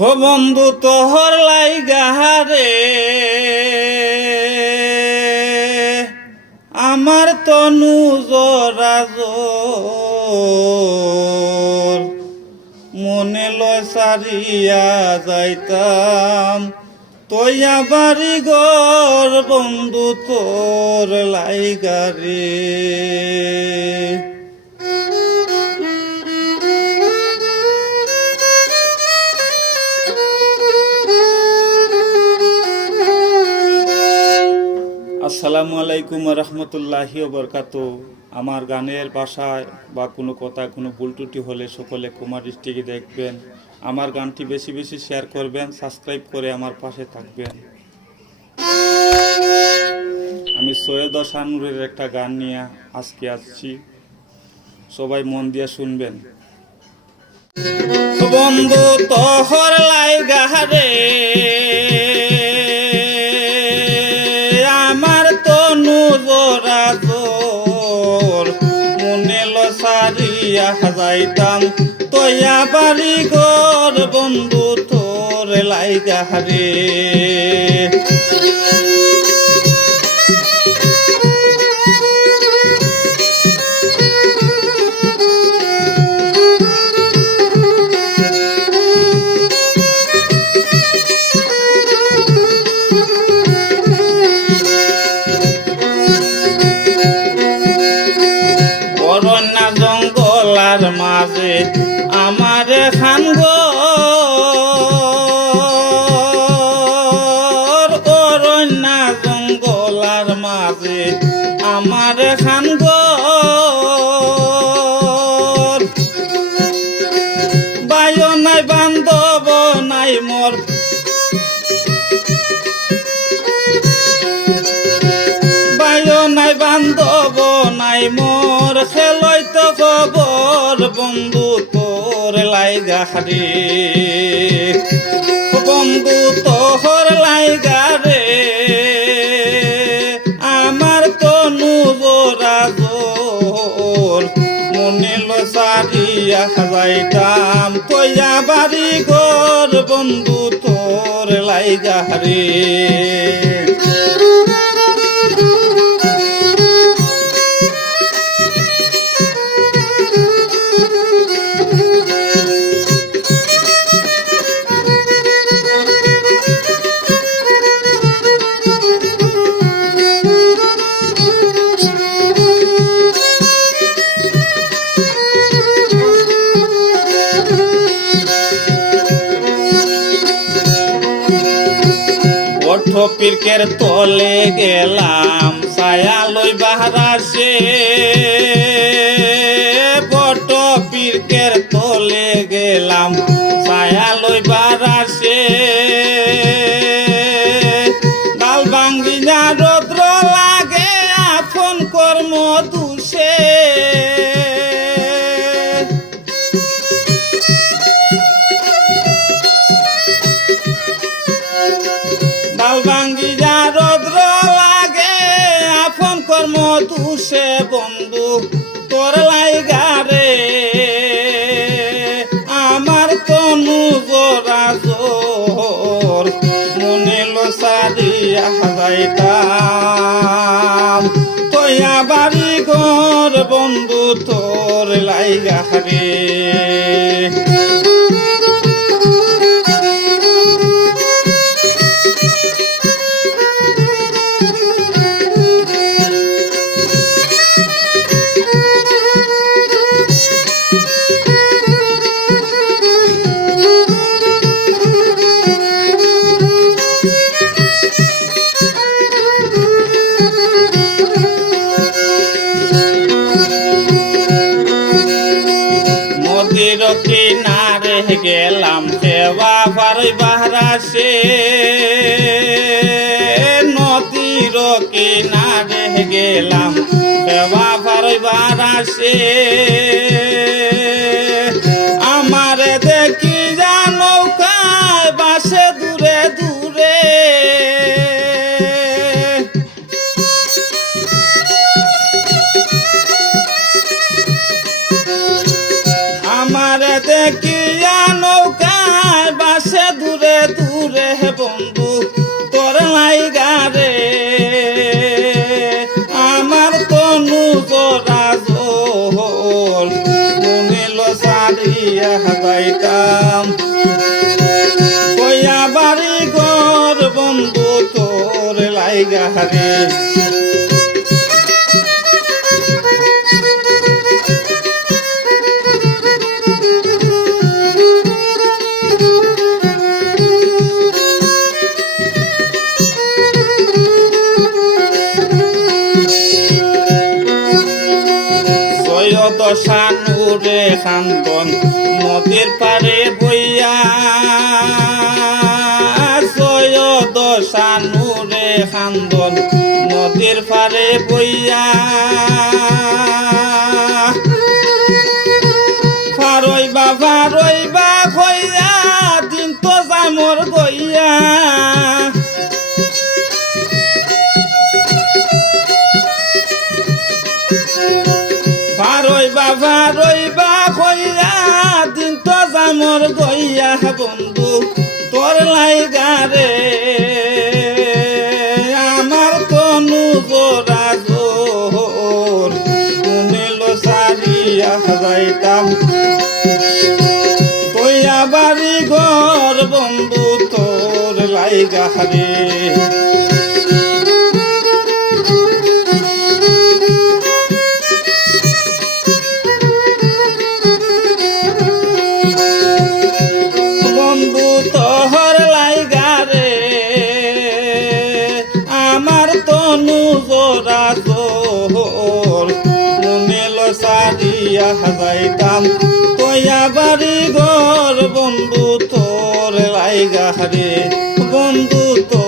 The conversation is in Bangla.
হো বন্ধু, তোহর লাই গাহারে আমার তনু জরাজ মনে লয় সারিয়া যাইতাম। তৈয়া বাড়ি গর বন্ধু, তোর লাই গারে আলাইকুম রহমতুল্লাহি বরকাত। আমার গানের বাসায় বা কোনো কথা, কোনো ভুল ত্রুটি হলে সকলে কুমার ডিস্ট্রিক্টে দেখবেন। আমার গানটি বেশি বেশি শেয়ার করবেন, সাবস্ক্রাইব করে আমার পাশে থাকবেন। আমি সৈয়দ শানুরের একটা গান নিয়ে আজকে আসছি। সবাই মন দিয়ে শুনবেন। বন্ধু তোহর লাই গাহারে যাইতাম তয়া বাড়ি ঘর বন্ধু তোর লাইগা গাহারে অরণ্যা জঙ্গলার মাঝে আমার খান বায়ু নাই, বান্ধব নাই মোর। বায়ু নাই, বান্ধব নাই মোর। খেলই তো খবর বন্ধু তোর লাই গাহারে বন্ধু তোর লাই বন্ধু তোর লাইগা গাহারে ওঠ পিরকের তলে গেলাম ছায়া লই বাহারাসে বট যাইতাম তয়া বাড়ি ঘর বন্ধু তোর লাইগারে নদীর কিনারে গেলাম, সেবা পারই বাহারাসে আমারে দেখি যা নৌকায় বাসে দূরে দূরে। আমার দেখিয়া নৌকায় বাসে রে বন্ধু, তোর লাইগা রে তোর লাইগা রে সৈয়দ শানুরে খান্দন নদীর পারে খান্দন নদীর পারে বইয়া। ফারইবা ফারইবা খইয়া দিন তো যায় মোর গইয়া ফারইবা ফারইবা খইয়া দিন তো জামর গইয়া। বন্ধু, তোর লাইগা রে মনেল সারিয়া যাইতাম তয়া বাড়ি ঘর বন্ধু তোর লাইগা রে বন্ধু